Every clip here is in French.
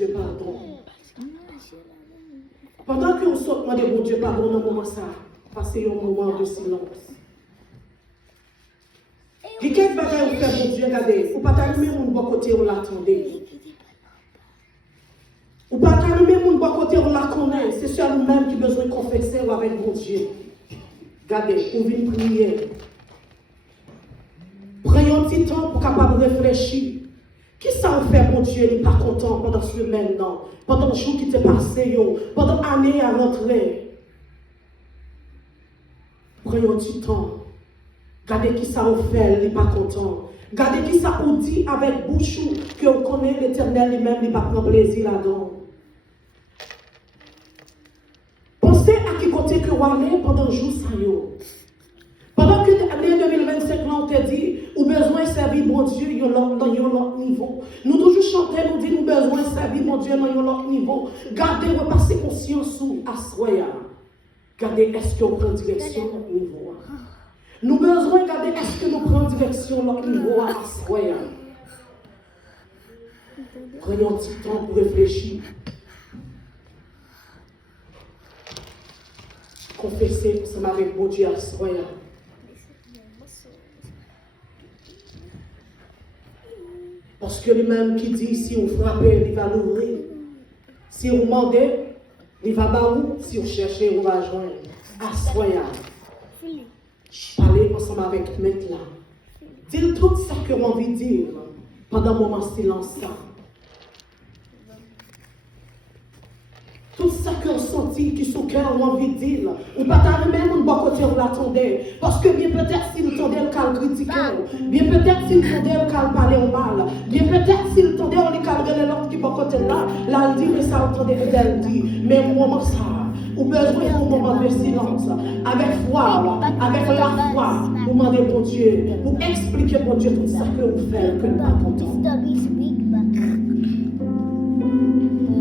Dieu pardon. Pendant que vous sortez demander bon Dieu pardon dans le moment ça, passez un moment de silence. Et qu'est-ce que vous faites bon Dieu, regardez, vous ne pas allumer mon bon côté, vous l'attendez. Ou pas allumer mon bon côté, on la connaît. C'est sur nous-mêmes qui besoin de confesser avec mon Dieu. Regardez, on vient prier. Prenez un petit temps pour capable de réfléchir. Qui ça vous fait, mon Dieu, il n'est pas content pendant ce semaine, non? Pendant le jour qui t'est passé, pendant l'année à rentrer. Prenez un petit temps. Regardez qui ça vous fait, il n'est pas content. Regardez qui ça vous dit avec bouche que vous connaissez l'Éternel lui-même, il va prendre plaisir là-dedans. Pensez à qui côté que vous allez pendant le jour ça yo. Pendant que l'année 2025, là, on t'a dit, ou besoin de servir mon Dieu dans un autre niveau. Nous toujours chantons, nous disons, nous besoin de servir mon Dieu dans un autre niveau. Gardez, repasser conscience sous Assoya. Gardez, est-ce qu'on prend direction dans le niveau? Nous besoin de garder, est-ce que nous prenons direction dans le niveau à Assoya? Prenez un petit temps pour réfléchir. Confessez ensemble avec mon Dieu Assoya. Parce que lui-même qui dit, si vous frappez, il va l'ouvrir. Si vous demandez, il va baou. Si vous cherchez, vous va joindre. Assoya. Parlez ensemble avec le maître là. Dites tout ça que vous avez envie de dire pendant un moment de silence là. Tout ça que vous sentez, qui sous cœur, vous avez envie de dire. Ou pas t'arriver même de bon côté, vous l'attendez. Parce que bien peut-être si vous tendez le cas critiquer, bien peut-être si vous tendez le cas parler au mal, bien peut-être si vous tendez le cas regarder l'autre qui est bon côté là, là il dit, mais ça vous tendez, elle dit, mais au moment ça, ou besoin d'un moment de silence, avec foi, avec la foi, vous demandez pour Dieu, vous expliquez pour Dieu tout ça que vous faites, que vous n'êtes pas content.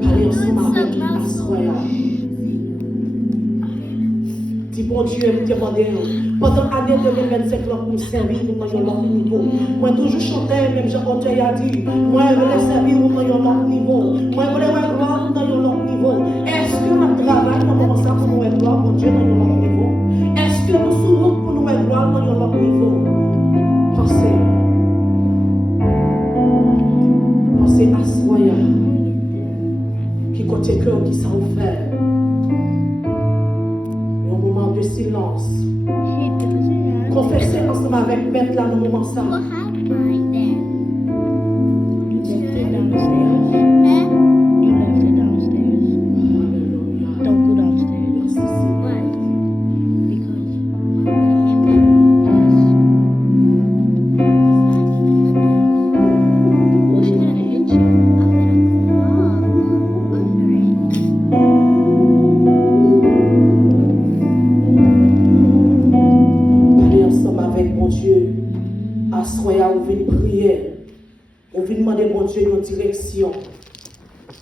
Allez ensemble avec Assoya. Dis bon Dieu, me demandez, pendant l'année 2025, pour me servir, nous dans un autre niveau. Moi, toujours chanter, même Jean-Paul a dit, moi, je veux servir dans un autre niveau. Moi, je veux voir gloire dans un autre niveau. Est-ce que notre travail, nous commençons pour nous voir gloire pour Dieu dans un autre niveau? Est-ce que nous souvent pour nous voir gloire dans un autre niveau? Pensez à Assoya. Qui côté cœur qui ça vous fait. Un moment de silence. Confessez ensemble avec Maître là dans le moment ça. Une direction.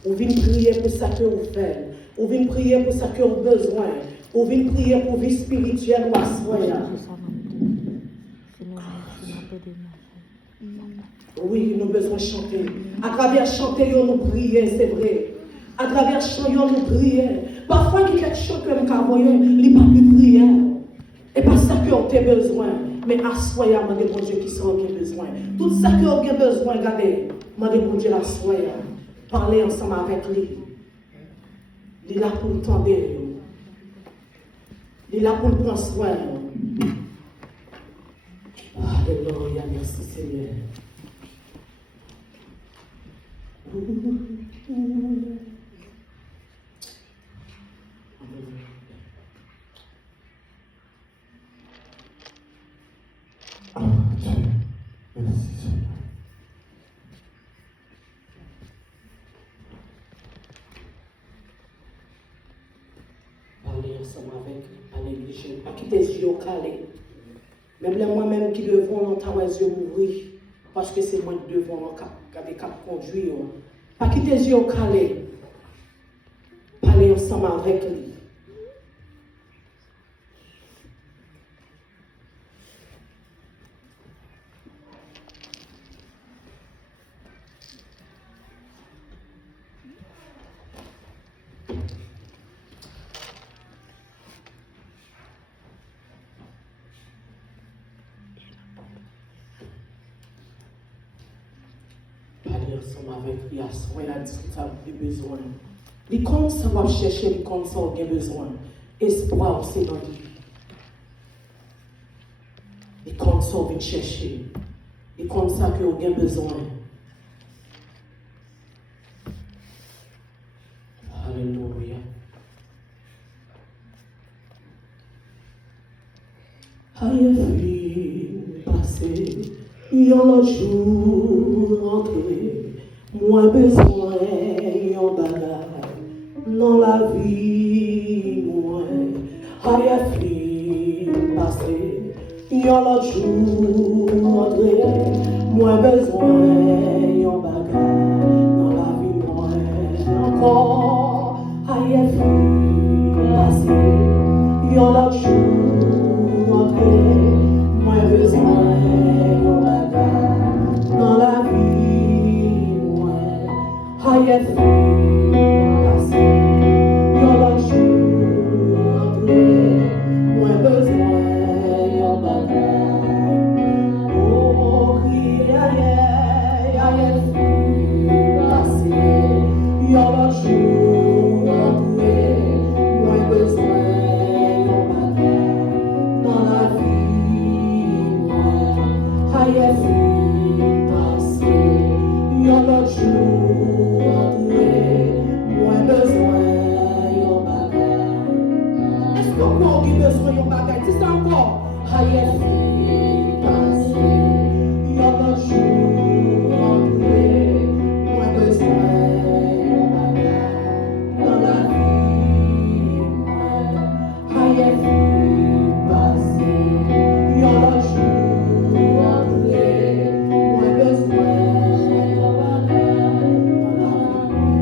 On vient prier pour ça que vous faites. On vient prier pour ça que vous avez besoin. On vient prier pour vie spirituelle ou Assoya. Oui, nous avons besoin de chanter. À travers chanter, nous prions, c'est vrai. À travers chanter, nous prions. Parfois, il y a quelque chose que nous avons, il n'y a pas de prière. Et pas ça que vous avez besoin. Mais Assoya, mon Dieu, qui sont qui ont besoin. Tout ça que vous avez besoin, regardez. Demandez pour Dieu la soirée. Parlez ensemble avec lui. Il est là pour tendre. Il est là pour prendre soin. Alléluia, merci Seigneur. Merci Seigneur. Ensemble avec à l'église, pas quitter les yeux calés. Même les moi-même qui devons entendre les yeux m'ouvrir, parce que c'est moi qui devons garder cap conduire. Pas quitter les yeux calés. Parler ensemble avec lui. ensemble avec lui, à soi, il a dit que tu as besoin. Les comptes, ça va chercher, les comptes, ça a besoin. Espoir, c'est dans lui. Les comptes, ça va chercher. Les comptes, ça que vous avez besoin. Alléluia. Aïe, fille, passé, il y a l'autre jour entré, moi besoin, yon bagay, dans la vie, moi. Aïe, fille, passé, il y a l'autre jour entré, moi besoin, yon bagay, dans la vie, moi. Encore, aïe, fille, passé, il y a l'autre jour. Moi besoin yon bagay dans la vie, moi. Aïe fille passé, yon l'autre jour entré. Moi besoin yon bagay. Oh crier aïe fille passé, yon l'autre jour entré. Moi besoin yon bagay. Dans la vie, moi, aïe, fille, passé, yon l'autre jour entré, moi, besoin, yon bagay. Est-ce que vous avez besoin, yon bagay? Dis ça encore. Aïe, fille, passé, yon l'autre jour entré, moi, besoin, yon bagay. Dans la vie, moi, aïe, fille. Yon l'autre jour entré, moi besoin yon bagay dans la vie.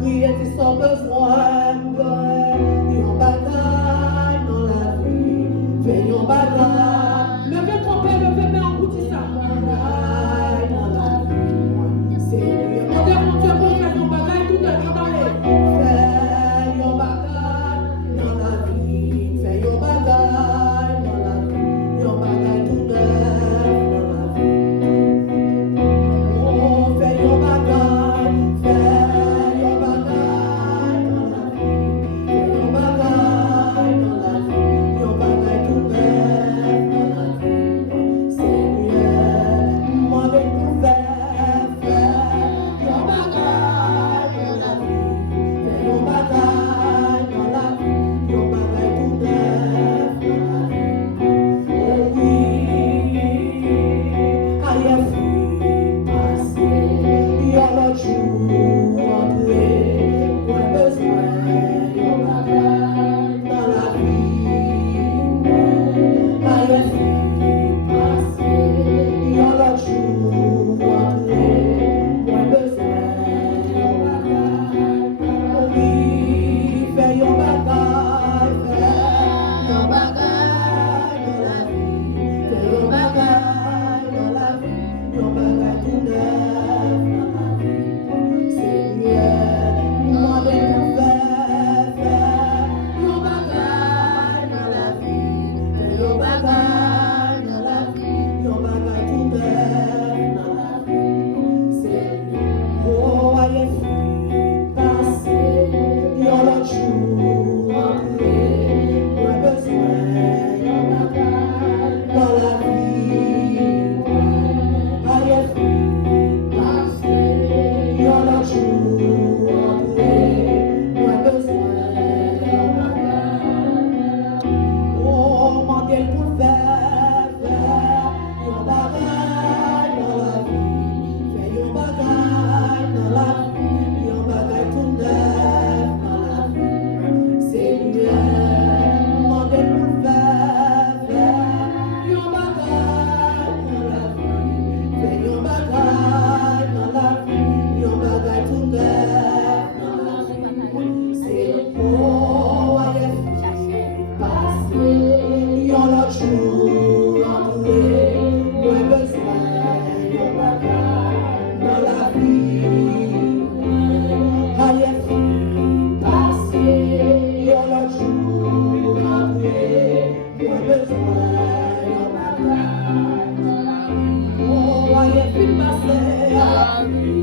Crier tes sans besoin, yon bagay dans la vie. Fais yon bagay. Levez ton père, levez main en bouti ça. Bagay dans la vie. C'est lui. Demandez à mon Dieu pour faire yon bagay tout le temps dans les. Fais yon bagay dans la vie. Fais yon bagay. Oh, I have been myself.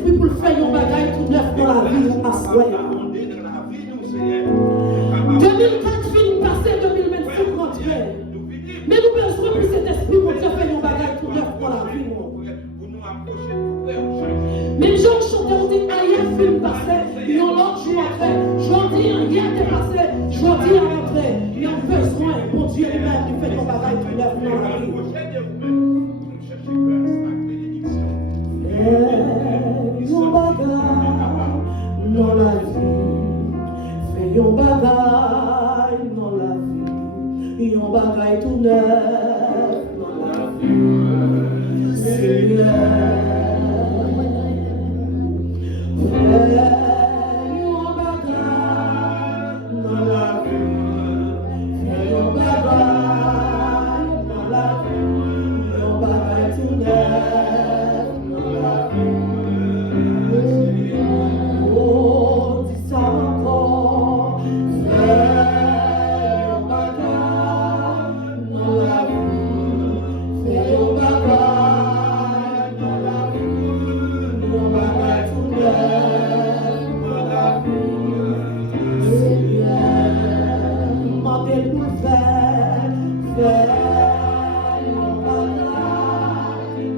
Saint-Esprit pour faire un bagage tout neuf dans la vie à soi. 2004 fin passé, 2025 rentré. Mais nous besoin pour cet esprit pour Dieu faire un bagage tout neuf dans la vie. Même gens chantent, on dit ailleurs film passé, ils ont l'autre jour après. Je dis rien n'est passé, je dis à rentrer. Ils ont besoin pour Dieu lui-même de faire un bagage tout neuf dans la vie. Fais un bagage dans la vie. Fais un bagage dans la vie. Un bagage tout neuf dans la vie. Seigneur. Fais un bagage dans la vie. Fais un bagage dans la vie. Un bagage tout neuf dans la vie. Oh, dis ça encore. Fais un bagage dans la vie. Fais un bagage dans la vie. Un bagage tout neuf dans la vie. Seigneur, demandez pour faire un bagage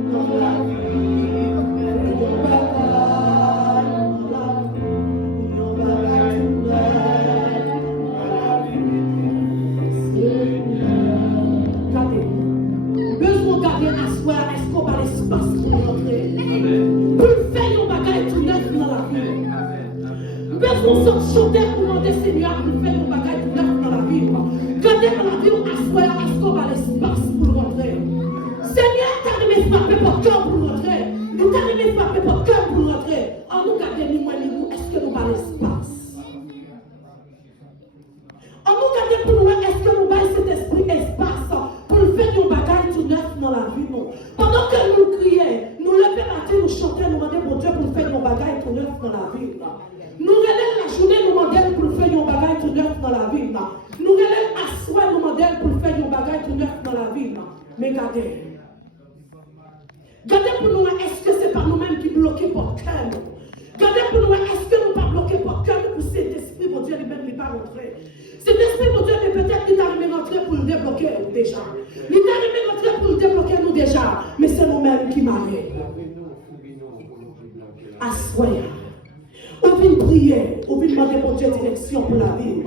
dans la vie. Un bagage dans la vie. Un bagage tout neuf dans la vie. Seigneur, gardez. Besoin de garder à soi, est-ce qu'on va l'espace pour rentrer? Pour faire un bagage tout neuf dans la vie. Besoin de chanter pour demander Seigneur pour faire un bagage tout neuf dans la vie. Gardez dans la vie à soi, est-ce qu'on va l'espace pour rentrer? Seigneur, t'as aimé frapper pour cœur pour rentrer. Nous t'as aimé frapper pour cœur pour rentrer. En nous gardez nous, est-ce que nous va l'espace? En nous gardez pour nous, est-ce que nous va cet esprit espace pour faire un bagage tout neuf dans la vie? Non. Pendant que nous crions, nous levons la tête, nous chantons, nous demandons mon Dieu pour faire un bagage tout neuf dans la vie. Nous relèvons la journée, nous demandons pour faire un bagage tout neuf dans la vie. Nous relèvons à soi, nous demandons pour faire un bagage tout neuf dans la vie. Mais gardez. Gardez pour nous, est-ce que c'est pas nous-mêmes qui bloquons pour cœur? Gardez pour nous, est-ce que nous pas bloqués pour cœur pour cet esprit, mon Dieu, lui-même, il n'est pas rentré. Cet esprit, mon Dieu, mais peut-être qu'il t'a remis rentrer pour le débloquer déjà. Il t'a remis rentrer pour le débloquer nous déjà. Mais c'est nous-mêmes qui m'arrêtent. Assoyez. On vient prier, on vient demander pour Dieu direction pour la vie.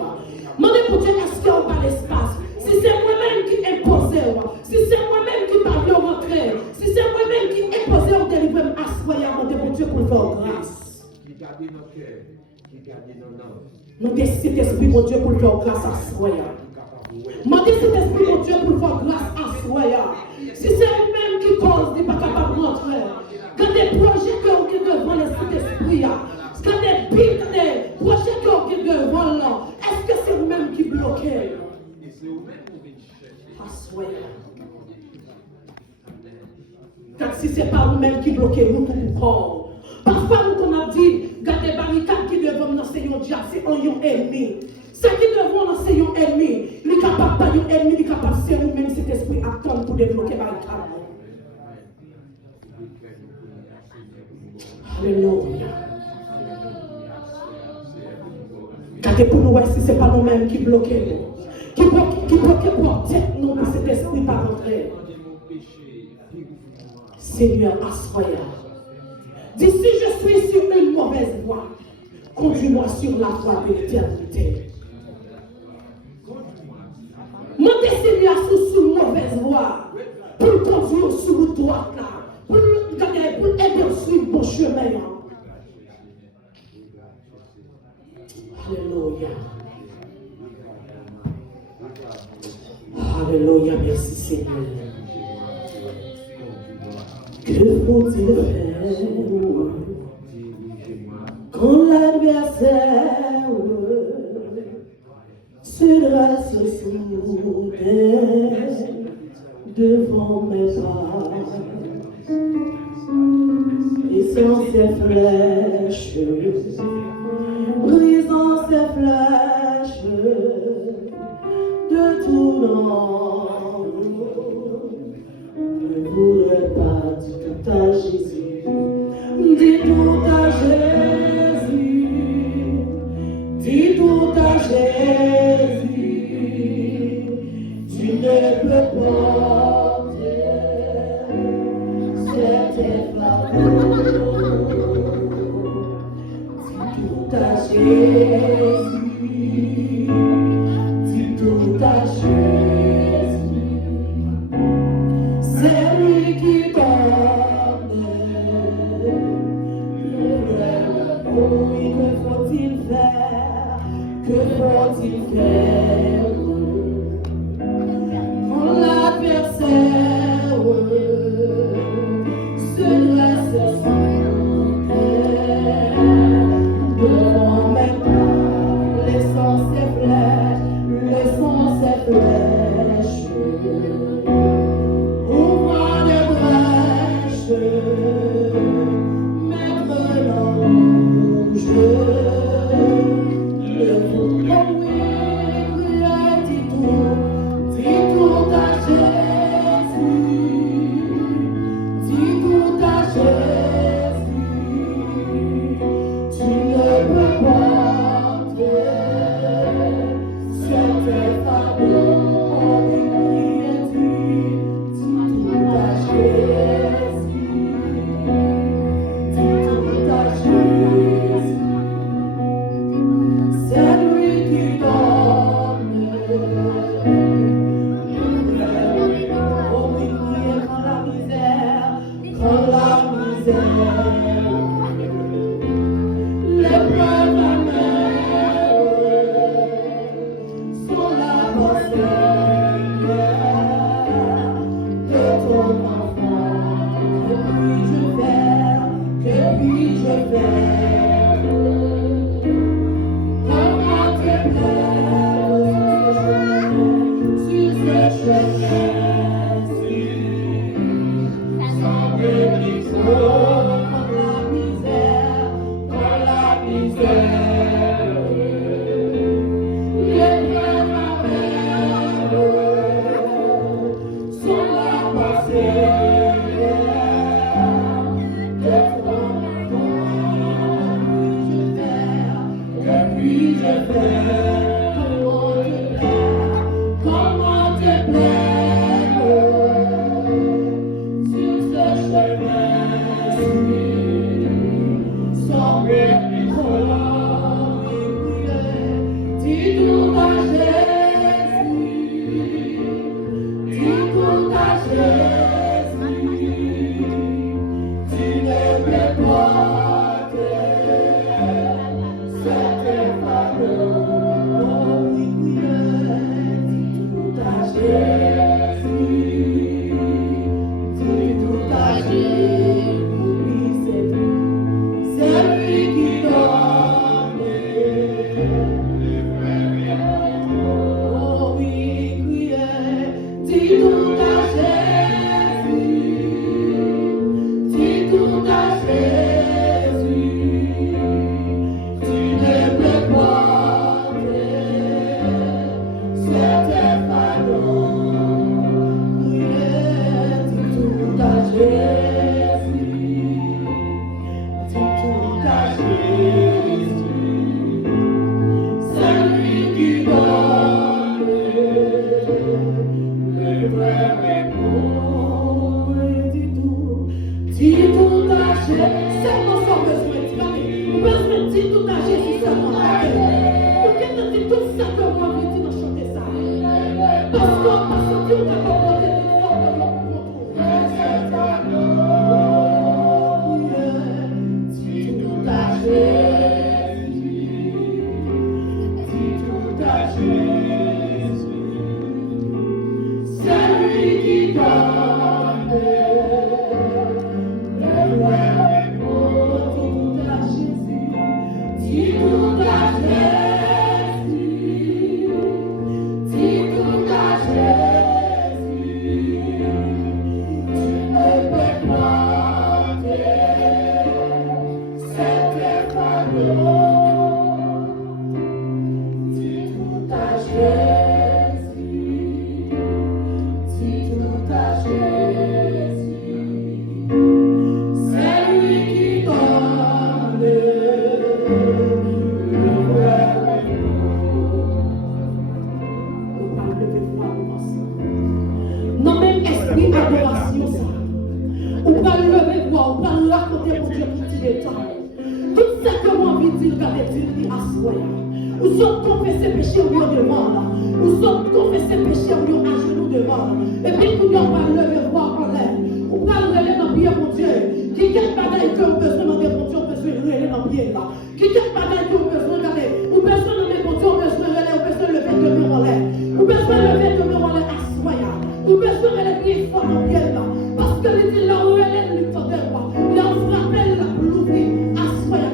Demandez pour Dieu, est-ce qu'il y a pas l'espace? Si c'est moi-même qui impose, si c'est moi-même qui parle au rentrer, si c'est moi-même qui impose au délivrer, assoyez, demandez pour Dieu pour le faire grâce. Qui garde nos cœurs, qui garde nos âmes. Nous décidons d'esprit, mon Dieu, pour le faire grâce à soi. Demandez cet esprit, mon Dieu, pour le faire grâce à soi. Si c'est lui-même qui cause, n'est pas capable de rentrer. Quand des projets qui ont devant le Saint-Esprit, quand des piles, quand des projets qui ont devant là, est-ce que c'est vous-même qui bloquez? Assoyez. Car si ce n'est pas vous-même qui bloquez, nous tout corps. Parfois, nous on a dit, regardez les barricades qui devant nous c'est un diable, c'est un ennemi. Ce qui devant nous c'est un ennemi. Il est capable pas un ennemi, il est capable c'est vous-même cet esprit attend pour débloquer les barricades. Alléluia. Regardez pour nous, si ce n'est pas nous-mêmes qui bloquons, qui bloquent pour tête nous, pour cet esprit pas rentrer. Seigneur, assoyez. Dis si je suis sur une mauvaise voie, conduis-moi sur la voie de l'éternité. Montez Seigneur sur une mauvaise voie, pour le conduire sur le droit là, pour aider à suivre mon chemin. Alléluia. Alléluia, merci Seigneur. Que faut-il faire quand l'adversaire se dresse soudain devant mes pas et sans ses flèches, brisant ses flèches de tout nom, ne voudrais pas tout à Jésus. Dis tout à Jésus, dis tout à Jésus, tu ne peux porter cette fardeau. Dis tout à Jésus, dis tout à Jésus, c'est lui qui donne. Oui, que faut-il faire? Que faut-il faire? Quand l'adversaire se laisse sentir devant mes pas, laissant ses flèches, ouvre les brèches, mettre l'ange. Sacrifice. Nous sommes confessés péchés au lieu devant là. Nous sommes confessés péchés au lieu à genoux devant là. Et puis nous allons lever voir en l'air. On va le lever dans le pied, mon Dieu. Qui quel bagage que vous besoin de mon Dieu, on besoin de lever dans le pied là. Qui quel bagage que vous besoin d'aller. Vous besoin de mon Dieu, on besoin de lever, on besoin de lever de mes en l'air. Vous besoin de lever de mes en l'air à soya. Vous besoin de lever fort en pied là. Parce que les dit là où elle est, lui tendait quoi. Il a frappé la l'ouvrir à soya.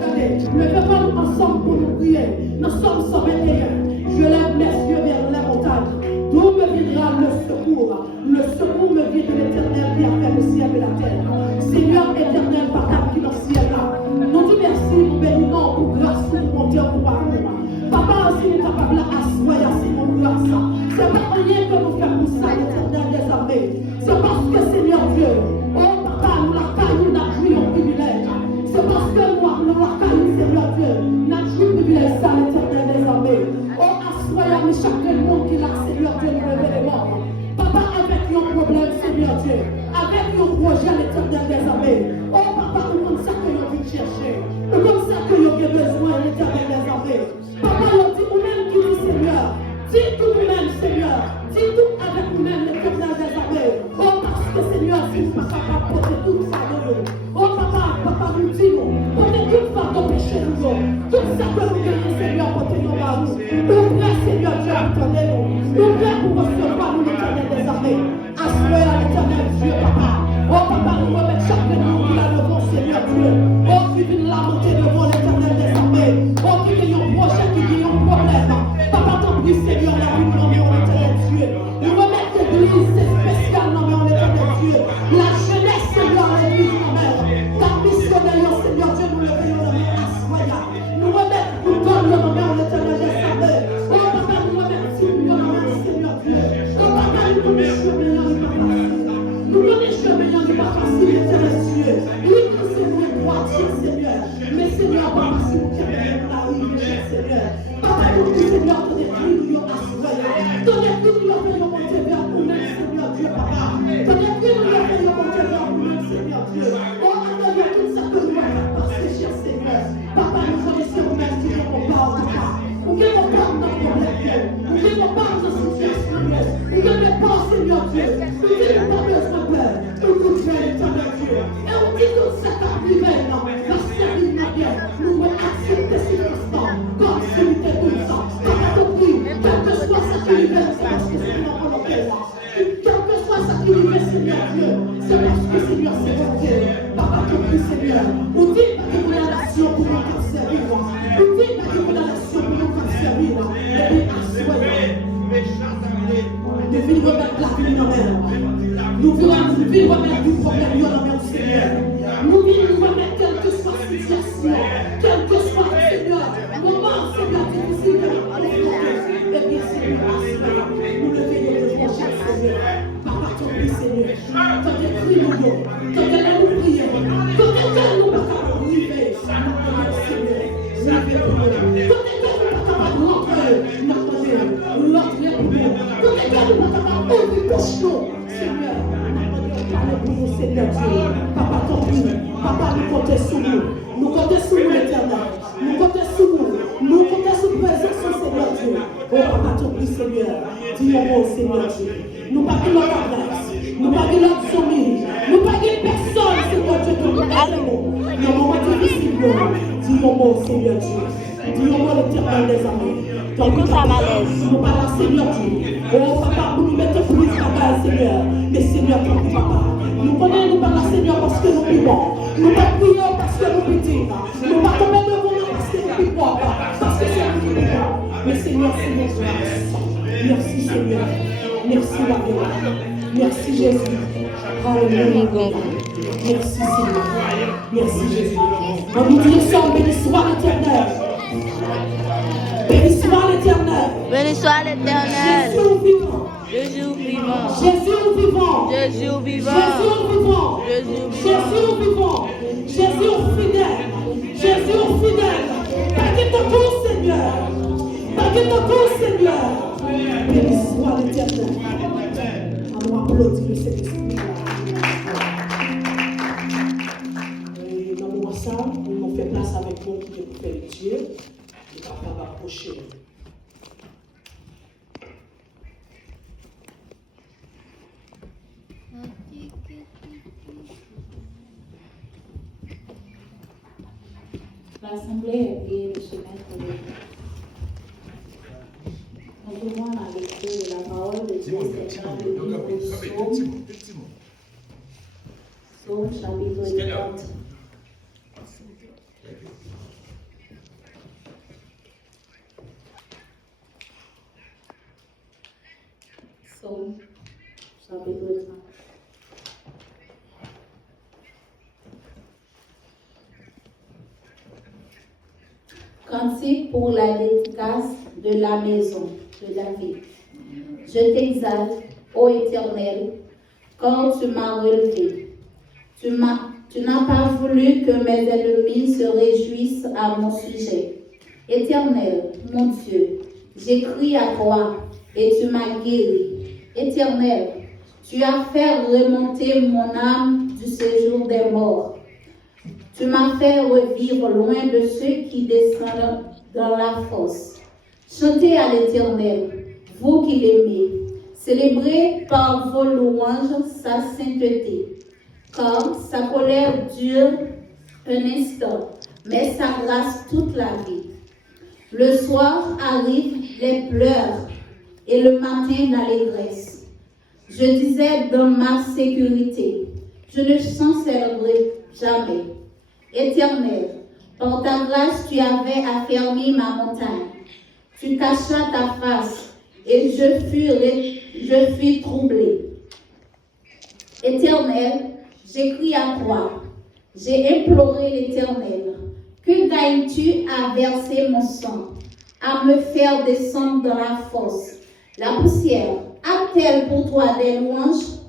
Levez-vous ensemble pour nous prier. Nous sommes 121. Je lève mes yeux vers la montagne. D'où me viendra le secours? Le secours me vient de l'Éternel qui a fait le ciel et la terre. Seigneur éternel, papa qui est dans le ciel là. Nous te merci, nous bénissons pour grâce, pour mon Dieu, pour amour. Papa, si nous sommes capables à assoyer, c'est mon grâce. C'est pas rien que nous faisons pour ça, l'Éternel des armées. C'est parce que Seigneur Dieu, oh papa, nous la caillou, nous avons joué au privilège. C'est parce que nous la caillou, Seigneur Dieu, nous avons joué au privilège, ça, l'Éternel des armées. Oh, assoyez chaque monde qui l'a, Seigneur Dieu, nous lever les morts. Papa, avec nos problèmes, Seigneur Dieu, avec nos projets, l'Éternel des armées. Oh, papa, nous comme ça que nous venons chercher. Nous comme ça que nous avons besoin, l'Éternel des armées. Papa, nous dit nous-mêmes qui dit Seigneur. Dis tout nous-mêmes, Seigneur. Dis tout avec nous-mêmes, l'Éternel des armées. Oh, parce que Seigneur, si nous ne sommes pas capables de porter tout ça de nous. Oh, papa, nous dis-nous. Portez tout ça de péché nous. Tout ça que nous gagnons, Seigneur, portez-nous par nous. Nous prêts, Seigneur Dieu, attendez-nous. Nous prêts pour recevoir nous, l'Éternel des armées. Assoyez à l'Éternel Dieu, papa. Oh, papa, nous remettons chaque nous qui la levons, Seigneur Dieu. Oh, qui vient lamenter devant l'Éternel des armées. Oh, qui vient un projet, qui vient un problème. Papa, t'en prie, Seigneur, la vie, nous remettons l'Éternel Dieu. Nous remettons l'église, c'est spécial, nous remettons l'Éternel Dieu. La jeunesse, Seigneur, l'église, nous remettons. Ta mission d'ailleurs, Seigneur Dieu, nous le veillons, nous remettons assoya. Nous remettons, nous donnons, nous remettons l'Éternel des armées. Oh, papa, nous remettons, nous remettons, Seigneur Dieu. Oh, papa, nous connaissons chemin, nous connaissons chemin, nous pas facile, l'Éternel Dieu. Oui, Seigneur, droitier, Seigneur. Mais Seigneur, papa, si vous êtes la rive, Seigneur. Papa, nous dis, Seigneur, que des cris nous assoyons. Que des cris nous faisons monter vers nous-mêmes, Seigneur Dieu, papa. Que des cris nous faisons monter vers nous-mêmes, Seigneur Dieu. Oh, attendez tout ça que nous avons passé, cher Seigneur. Papa, nous connaissons nous-mêmes, Seigneur, qu'on parle, papa. Ou que qu'on parle dans nos problèmes, ou que qu'on parle dans nos situations, ou que qu'on parle, Seigneur Dieu. Ou que qu'on pas besoin de peur. Nous nous faisons l'Éternel Dieu. Et on dit tout ça qui arrive, non. La service n'a bien. Nous voulons accepter ces circonstances. Comme si nous étions tout ça. Papa, te prie, quel que soit ce qui arrive, c'est parce que c'est notre volonté. Quel que soit ce qui arrive, Seigneur Dieu, c'est parce que Seigneur, c'est votre Dieu. Papa, te prie, Seigneur. On dit que vous avez l'action pour nous servir. On dit que vous avez l'action pour nous servir. Et puis, assoyez. Nous venons remettre la vie dans la mer. Nous venons remettre du problème dans la mer, Seigneur. Nous venons remettre quelle que soit la situation, quel que soit, Seigneur, moment, Seigneur, difficile de nous affronter. Et bien, Seigneur, nous le veillons de prochain, Seigneur. Papa, ton prie, Seigneur. Quand tu cries, nous, quand tu nous prions, quand tu nous pas capables de arriver, Seigneur, quand tu nous pas capables de rentrer, l'entrer pour nous. Quand tu nous pas capables d'ouvrir question, Seigneur, parlez pour nous, Seigneur Dieu. Papa, ton prie. Papa, nous comptons sur nous. Nous comptons sur nous, l'Éternel. Nous comptons sur nous. Nous comptons sur la présence, Seigneur Dieu. Oh, papa, ton prie, Seigneur. Dis au mot, Seigneur Dieu. Nous pas de notre adresse. Nous pas de notre sommeil. Nous pas de personne, Seigneur Dieu, qui nous parle. Dans le moment difficile, dis au mot, Seigneur Dieu. Dis au mot, l'Éternel des armées. Écoute ça, malaise. Nous parlons, Seigneur Dieu. Oh, papa, pour nous mettre plus de bagaille, Seigneur. Mais Seigneur, ton papa. Nous connaissons, nous parlons, Seigneur, parce que nous prions. Nous pas prions parce que nous prions. Nous pas tomber devant nous parce que nous prions. Parce que c'est nous qui prions. Mais Seigneur, c'est notre grâce. Merci, Seigneur. Merci, la gloire. Merci, Jésus. Alléluia. Merci, Seigneur. Merci, Jésus. On nous dit ensemble, béni soit l'Éternel. Béni soit l'Éternel. Béni soit l'Éternel. Jésus vivant. Jésus vivant. Jésus vivant. Jésus vivant. Jésus vivant. Jésus vivant. Jésus fidèle. Jésus fidèle. Paquet ton cours, Seigneur. Paquet ton cours, Seigneur. Béni soit l'Éternel. Allons applaudir le Saint-Esprit. Et dans mon salle, nous avons fait place avec nous qui est pour faire Dieu. approcher. L'Assemblée est priée de se mettre debout. Nous pouvons la lecture de la parole de Dieu, c'est dans le livre du Psaume, Psaume chapitre 30. Psaume chapitre 30. Cantique pour la dédicace de la maison de David. Je t'exalte, ô Éternel, quand tu m'as relevé. Tu n'as pas voulu que mes ennemis se réjouissent à mon sujet. Éternel, mon Dieu, j'ai crié à toi et tu m'as guéri. Éternel, tu as fait remonter mon âme du séjour des morts. Tu m'as fait revivre loin de ceux qui descendent dans la fosse. Chantez à l'Éternel, vous qui l'aimez. Célébrez par vos louanges sa sainteté. Car sa colère dure un instant, mais sa grâce toute la vie. Le soir arrivent les pleurs et le matin l'allégresse. Je disais dans ma sécurité, je ne chancellerai jamais. Éternel, par ta grâce, tu avais affermi ma montagne. Tu cachas ta face et je fus troublé. Éternel, j'ai crié à toi. J'ai imploré l'Éternel. Que gagnes-tu à verser mon sang, à me faire descendre dans la fosse? La poussière a-t-elle pour toi des louanges?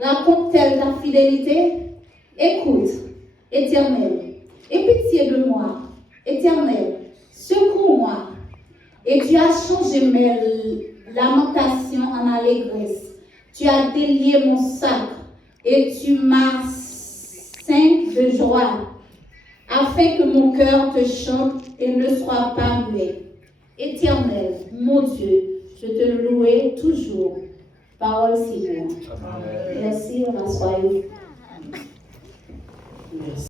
Raconte-t-elle ta fidélité? Écoute, Éternel, aie pitié de moi. Éternel, secours-moi. Et tu as changé mes lamentations en allégresse. Tu as délié mon sac et tu m'as ceint de joie, afin que mon cœur te chante et ne soit pas muet. Éternel, mon Dieu, je te louerai toujours. Parole si bonne. Merci, rassoyez-vous. Merci.